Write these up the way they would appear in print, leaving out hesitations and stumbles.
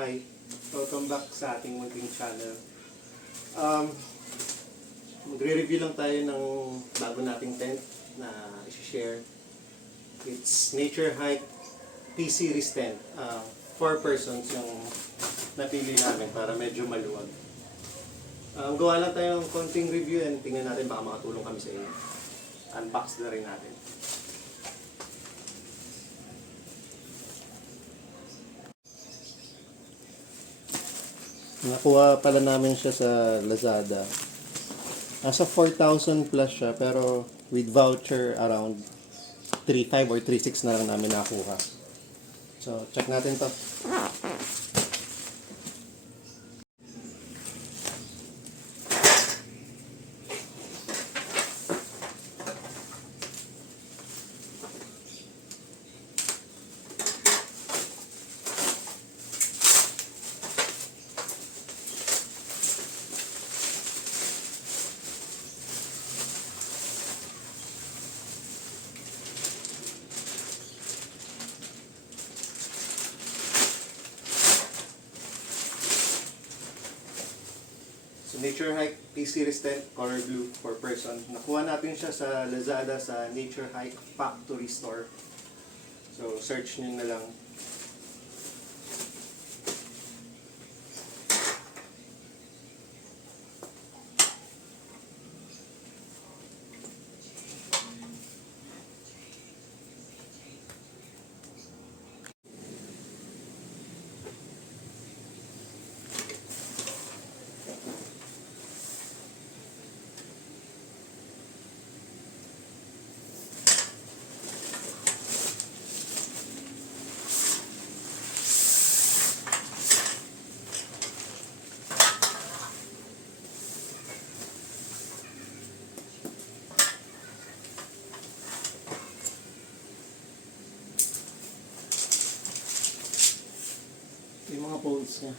Hi, welcome back sa ating munting channel. Magre-review lang tayo ng bago nating tent na i-share. It's Nature Hike P-Series tent. 4 persons yung napili namin para medyo maluwag. Gawa lang tayo ng konting review and tingnan natin baka makatulong kami sa inyo. Unbox na rin natin. Nakuha pala namin siya sa Lazada. Nasa 4,000 plus siya pero with voucher around 3,500 or 3,600 na lang namin nakuha. So, check natin to. So, Nature Hike P-Series tent, color blue, 4 person. Nakuha natin siya sa Lazada sa Nature Hike Factory Store. So, search nyo na lang. Yung mga poles niya.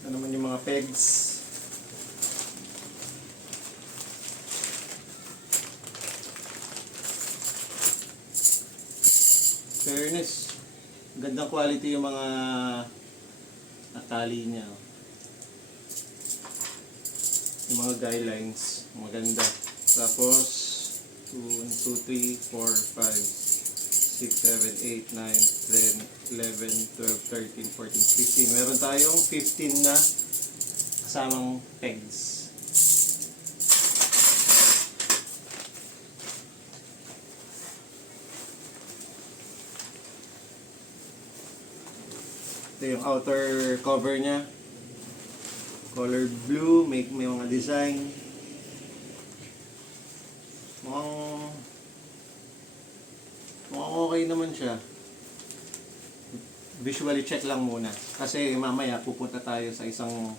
Ito naman yung mga pegs. Fairness. Gandang quality yung mga natali niya. Yung mga guidelines, maganda. Tapos 1, 2, 3, 4, 5, 6, 7, 8, 9, 10, 11, 12, 13, 14, 15. Meron tayong 15 na kasamang pegs. Ito yung outer cover niya. Color blue, may mga design. Mukhang okay naman siya. Visually check lang muna. Kasi mamaya pupunta tayo sa isang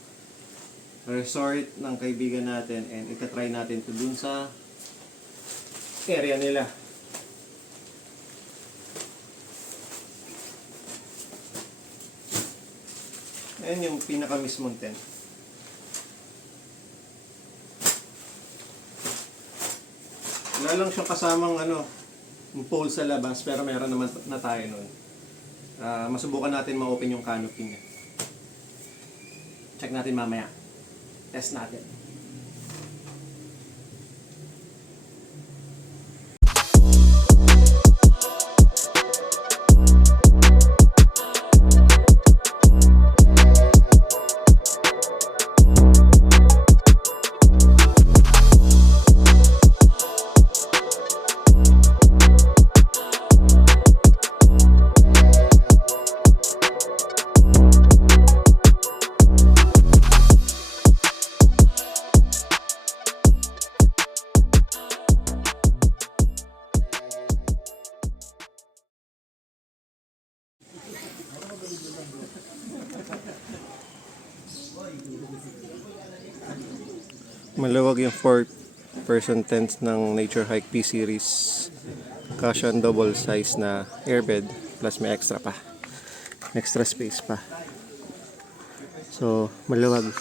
resort ng kaibigan natin and itatry natin to dun sa area nila. Ayan yung pinaka mismong tent. Wala lang siyang kasamang yung pole sa labas pero meron naman na tayo nun. Masubukan natin ma-open yung canopy niya. Check natin mamaya. Test natin. Malawag yung 4-person tent ng Nature Hike P-Series. Cushion double size na airbed plus may extra pa. extra space pa. So, maluwag.